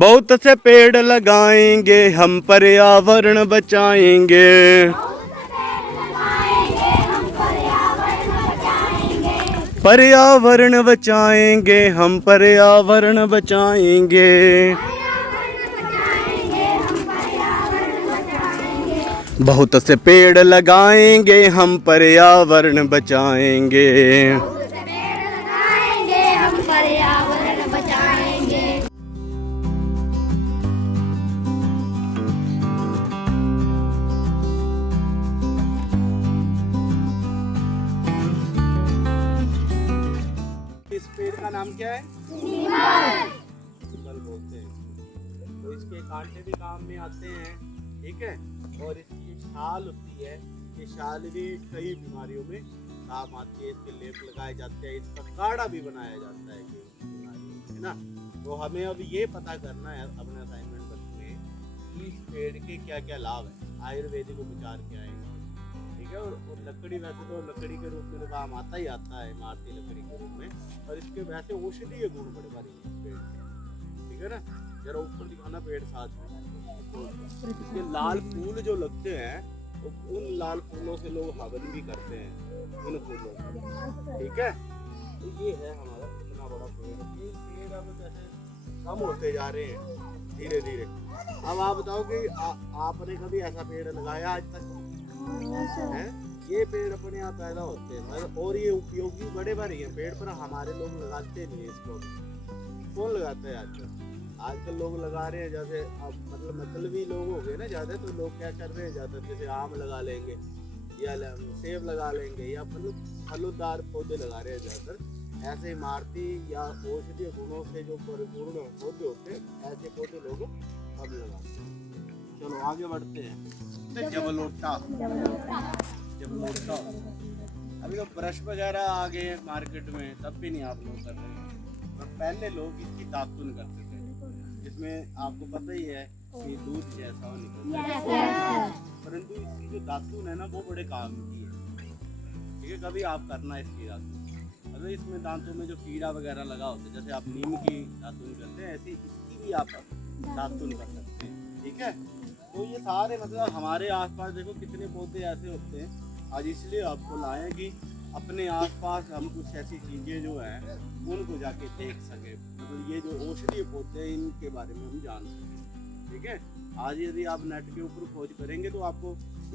बहुत से पेड़ लगाएंगे हम, पर्यावरण बचाएंगे। पर्यावरण बचाएंगे हम, पर्यावरण बचाएंगे। बहुत से पेड़ लगाएंगे हम, पर्यावरण बचाएंगे। इस पेड़ का नाम क्या है? नीम बोलते हैं। तो इसके कांटे भी काम में आते हैं, ठीक है। और इसकी छाल होती है, ये छाल भी कई बीमारियों में काम आती है। इसके लेप लगाए जाते हैं, इसका काढ़ा भी बनाया जाता है, है ना। तो हमें अब ये पता करना है अपने असाइनमेंट वर्क में कि इस पेड़ के क्या क्या लाभ है, आयुर्वेदिक उपचार क्या है, ठीक है। और लकड़ी वैसे तो लकड़ी के रूप में तो काम आता ही आता है, इमारती लकड़ी के रूप में, और इसके वैसे औषधीय गुण बड़े भारी पेड़ के, ठीक है ना। जरा ऊपर दिखाना पेड़ साथ में। तो इसके लाल फूल जो लगते हैं, तो उन लाल फूलों से लोग हवन भी करते हैं, उन फूलों से, ठीक है। तो ये है हमारा इतना बड़ा पेड़। ये पेड़ अब जैसे कम होते जा रहे हैं धीरे धीरे। अब आप बताओ कि आपने कभी ऐसा पेड़ लगाया आज तक है? ये पेड़ अपने यहाँ पैदा होते हैं और ये उपयोगी बड़े भारी हैं पेड़, पर हमारे लोग लगाते नहीं है इसको। कौन लगाता है आजकल? आजकल लोग लगा रहे हैं, जैसे अब मतलबी लोग हो गए ना ज़्यादा, तो लोग क्या कर रहे हैं ज़्यादा, जैसे आम लगा लेंगे या सेब लगा लेंगे या फलदार पौधे लगा रहे हैं ज़्यादातर। ऐसे इमारती या औषधीय गुणों से जो परिपूर्ण पौधे होते हैं, ऐसे पौधे लोग अब लगाते हैं। चलो आगे बढ़ते हैं। जबलोटा अभी तो ब्रश वगैरह आ गए मार्केट में, तब भी नहीं आप लोग कर रहे हैं। पर पहले लोग इसकी दातुन करते थे, जिसमें आपको पता ही है कि दूध जैसा हो निकलता है, परंतु इसकी जो दातुन है ना वो बड़े काम की है, ठीक है। कभी आप करना इसकी दातुन, मतलब इसमें दांतों में जो कीड़ा वगैरह लगा होता है, जैसे आप नीम की दातुन करते हैं, ऐसे इसकी भी आप दातुन कर सकते हैं, ठीक है। तो ये सारे मतलब हमारे आसपास देखो कितने पौधे ऐसे होते हैं। आज इसलिए आपको लाए कि अपने आसपास हम कुछ ऐसी चीज़ें जो हैं उनको जाके देख सके, मतलब ये जो औषधीय पौधे हैं इनके बारे में हम जान सकें, ठीक है। आज यदि आप नेट के ऊपर खोज करेंगे तो आपको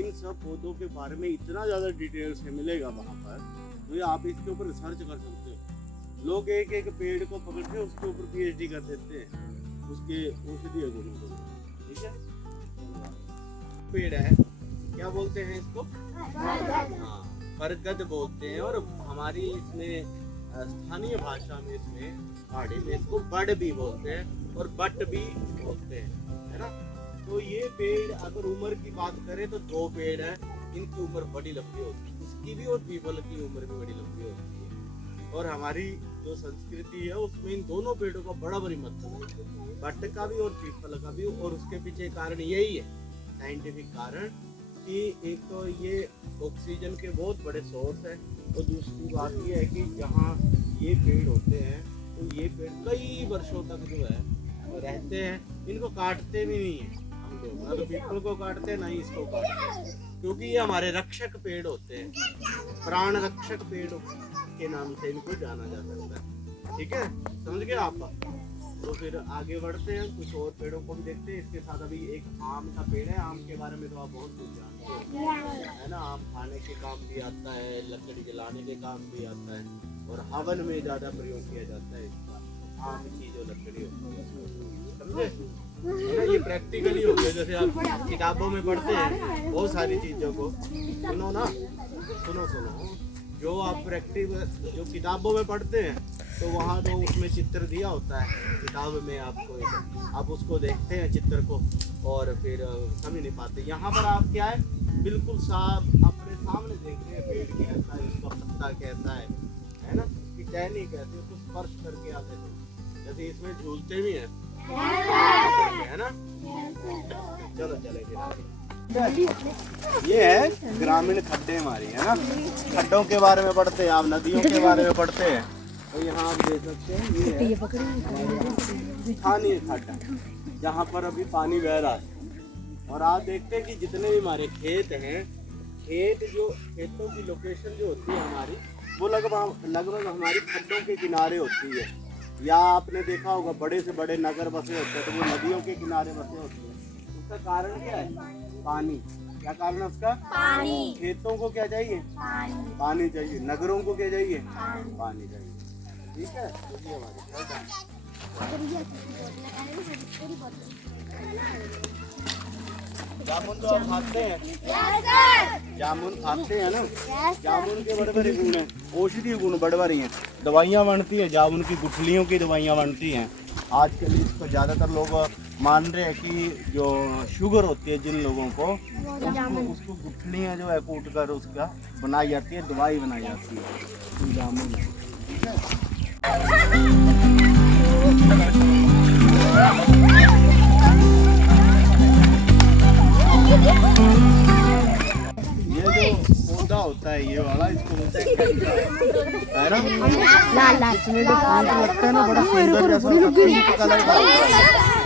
इन सब पौधों के बारे में इतना ज़्यादा डिटेल से मिलेगा वहाँ पर, तो आप इसके ऊपर रिसर्च कर सकते हो। लोग एक एक पेड़ को पकड़ के उसके ऊपर PhD कर देते हैं, उसके औषधीय गुणों को, ठीक है। पेड़ है, क्या बोलते हैं इसको? हाँ, बरगद बोलते हैं। और हमारी इसमें स्थानीय भाषा में, इसमें पहाड़ी में इसको बड़ भी बोलते हैं और बट भी बोलते हैं, है ना। तो ये पेड़ अगर उम्र की बात करें तो 2 पेड़ है, इनकी उम्र बड़ी लंबी होती है, इसकी भी और पीपल की उम्र भी बड़ी लंबी होती है। और हमारी जो संस्कृति है उसमें इन दोनों पेड़ों का बड़ा बड़ी महत्व है, बट का भी और पीपल का भी। और उसके पीछे कारण यही है, साइंटिफिक कारण, कि एक तो ये ऑक्सीजन के बहुत बड़े सोर्स है, और दूसरी बात ये है कि जहाँ ये पेड़ होते हैं तो ये पेड़ कई वर्षों तक जो है रहते हैं, इनको काटते भी नहीं है हम लोग, ना तो पीपल को काटते हैं ना ही इसको काटते हैं, क्योंकि ये हमारे रक्षक पेड़ होते हैं, प्राण रक्षक पेड़ के नाम से इनको जाना जा सकता है, ठीक है। समझ गए आप? तो फिर आगे बढ़ते हैं, कुछ और पेड़ों को भी देखते हैं। इसके साथ अभी एक आम का पेड़ है, आम के बारे में तो आप बहुत कुछ जानते हैं, है ना। आम खाने के काम भी आता है, लकड़ी जलाने के काम भी आता है, और हवन में ज़्यादा प्रयोग किया जाता है इसका, आम की जो लकड़ी होती है, समझे। ये प्रैक्टिकली हो गया, जैसे आप किताबों में पढ़ते हैं बहुत सारी चीज़ों को, सुनो ना, सुनो, जो आप प्रैक्टिकल जो किताबों में पढ़ते हैं तो वहाँ तो उसमें चित्र दिया होता है किताब में, आपको आप उसको देखते हैं चित्र को और फिर समझ नहीं पाते। यहाँ पर आप क्या है, बिल्कुल साफ अपने सामने देखते हैं पेड़ कैसा है, उसका पत्ता कैसा है ना, कि टहनी कैसे, उसको स्पर्श करके आते हैं, जैसे इसमें झूलते भी हैं, है ना। चलो चले फिर आगे। ये है ग्रामीण खड्डे हमारी, है ना। खड्डों के बारे में पढ़ते हैं आप, नदियों के बारे में पढ़ते हैं, तो यहाँ आप देख सकते हैं ये है स्थानीय खड्डा जहाँ पर अभी पानी बह रहा है। और आप देखते हैं कि जितने भी हमारे खेत हैं, खेतों की लोकेशन जो होती है हमारी, वो लगभग हमारी खड्डों के किनारे होती है। या आपने देखा होगा बड़े से बड़े नगर बसे होते हैं तो वो नदियों के किनारे बसे होते हैं। उसका कारण क्या है? पानी। क्या कारण है उसका? पानी। खेतों को क्या चाहिए? पानी चाहिए। नगरों को क्या चाहिए? पानी चाहिए। ठीक है, तो ये जामुन तो आप खाते हैं? जामुन खाते हैं ना? जामुन के बड़े बड़े गुण हैं, औषधीय गुण बड़े बड़े हैं। दवाइयाँ बनती हैं, जामुन की गुठलियों की दवाइयाँ बनती हैं। आजकल इसको ज़्यादातर लोग मान रहे हैं कि जो शुगर होती है जिन लोगों को, उसको गुठलियाँ जो है कूट कर उसका बनाई जाती है, दवाई बनाई जाती है। तो जामुन है, ठीक है। ये जो पौधा होता है ये वाला, इसको बोलते हैं है ना? इसमें जो फूल लगता है ना, बड़ा सुंदर जैसा कलर का होता है।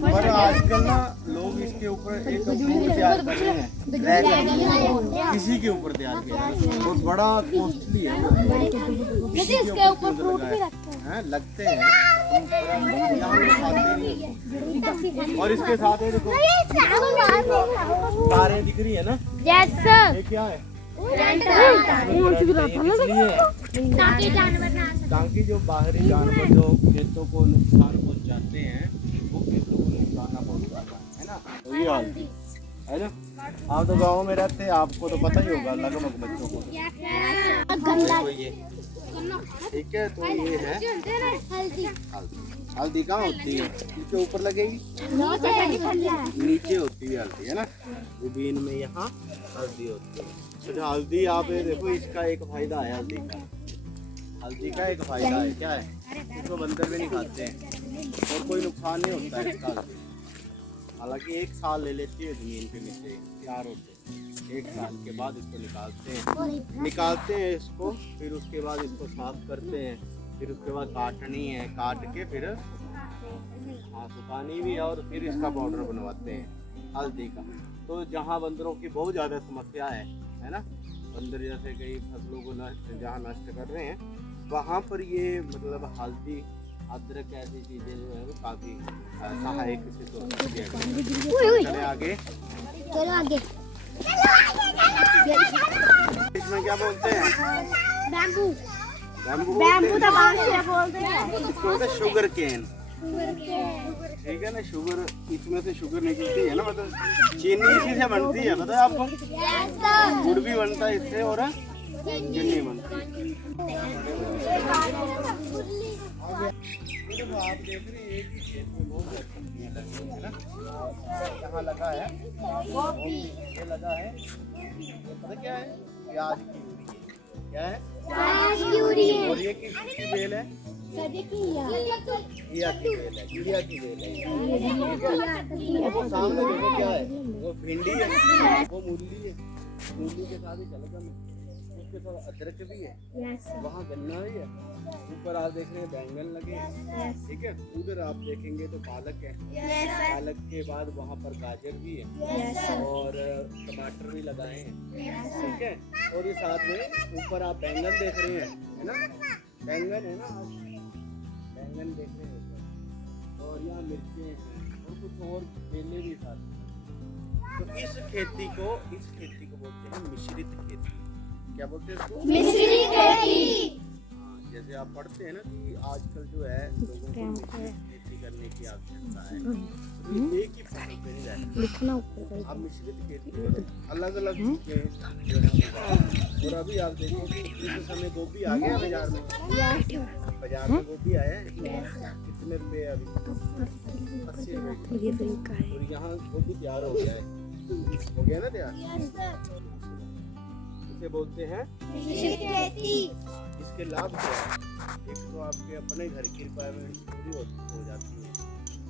पर आजकल ना लोग इसके ऊपर एक फूल तैयार कर रहे हैं, किसी के ऊपर तैयार किया है और बड़ा कॉस्टली है। इसके ऊपर फ्रूट भी लगते हैं और इसके साथ ये देखो कारें दिख रही है ना? Yes sir. ये क्या है? ताकि जो बाहरी जानवर जो खेतों को नुकसान पहुंचाते हैं वो खेतों को नुकसान ना पहुंचाता है ना? तो ये हल्दी है ना? आप तो गाँव में रहते हैं, आपको तो पता ही होगा लगभग बच्चों को। ठीक है, तो ये है हल्दी। कहाँ होती है? इसके ऊपर लगेगी, नीचे होती है हल्दी, है ना? विभिन्न में यहाँ हल्दी होती है। तो हल्दी आप देखो, इसका एक फायदा है हल्दी का एक फायदा है। क्या है? इसको बंदर भी नहीं खाते हैं और कोई नुकसान नहीं होता है इसका। हालांकि 1 साल ले लेती है जमीन के नीचे तैयार होते हैं। 1 साल के बाद इसको निकालते हैं इसको, फिर उसके बाद इसको साफ करते हैं, फिर उसके बाद काटनी है, काट के फिर सुखानी भी है और फिर इसका पाउडर बनवाते हैं हल्दी का। तो जहाँ बंदरों की बहुत ज़्यादा समस्या है ना? बंदर जैसे कई फसलों को जहाँ नष्ट कर रहे हैं, वहाँ पर ये मतलब हल्दी, अदरक ऐसी चीज़ें जो है वो काफ़ी सहायक सिद्ध होती है। चले आगे। इसमें क्या बोलते हैं? बैम्बू तो बोलते हैं शुगर केन। ठीक है ना? शुगर, इसमें से शुगर निकलती है ना, मतलब चीनी इसी से बनती है, पता है आपको? गुड़ भी बनता है इससे और चीनी बनती है। आप देख रहे हैं एक ही खेत में बहुत सब्जियां लगी है ना? यहाँ लगा है ये लगा है, पता क्या है? प्याज की यूरी। क्या है? प्याज की यूरी। और ये किसकी बेल है? घिया की बेल है। घिया की बेल है। वो सामने देखो क्या है? वो भिंडी है, वो मूली है। मूली के साथ ही चलेगा मैं, उसके साथ अदरक भी है, वहाँ गन्ना भी है, ऊपर आप देख रहे हैं बैंगन लगे हैं। ठीक है, उधर आप देखेंगे तो पालक है। पालक के बाद वहाँ पर गाजर भी है और टमाटर भी लगाए हैं। ठीक है, और ये साथ में ऊपर आप बैंगन देख रहे हैं, है ना? बैंगन है ना, बैंगन देख रहे हैं ऊपर, और यहाँ मिर्चें हैं और कुछ और बेलें भी साथ में। तो इस खेती को बोलते हैं मिश्रित खेती। क्या बोलते हैं इसको? मिश्रित खेती। जैसे आप पढ़ते हैं ना कि आजकल जो है लोगों को मिश्रित खेती करने की आवश्यकता है, तो एक ही फसल पे नहीं रहना, आप मिश्रित खेती करो, अलग अलग चीजें जो है। और अभी आप देखो कि इस समय गोभी आ गया बाजार में गोभी आया है, कितने रुपए? अभी 80 रुपए। और यहाँ गोभी तैयार हो गया है, हो गया ना तैयार? इसे बोलते हैं खेती। इसके लाभ क्या है? एक तो आपके अपने घर की रिक्वायरमेंट पूरी हो जाती है।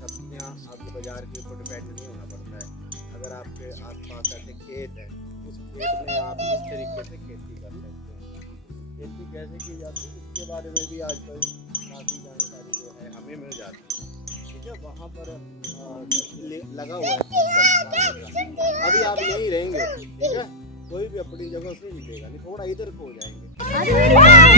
सब्जियाँ आपको बाजार के ऊपर डिपेंड नहीं होना पड़ता है। अगर आपके आसपास ऐसे खेत है, उस खेत में आप इस तरीके से खेती कर सकते हैं। खेती कैसे की जाती है इसके बारे में भी आजकल काफ़ी जानकारी जो है हमें मिल जाती है। ठीक है, वहाँ पर लगा हुआ है। अभी आप यहीं रहेंगे, ठीक है, कोई भी अपनी जगह से नहीं लेगा, नहीं थोड़ा इधर को हो जाएंगे।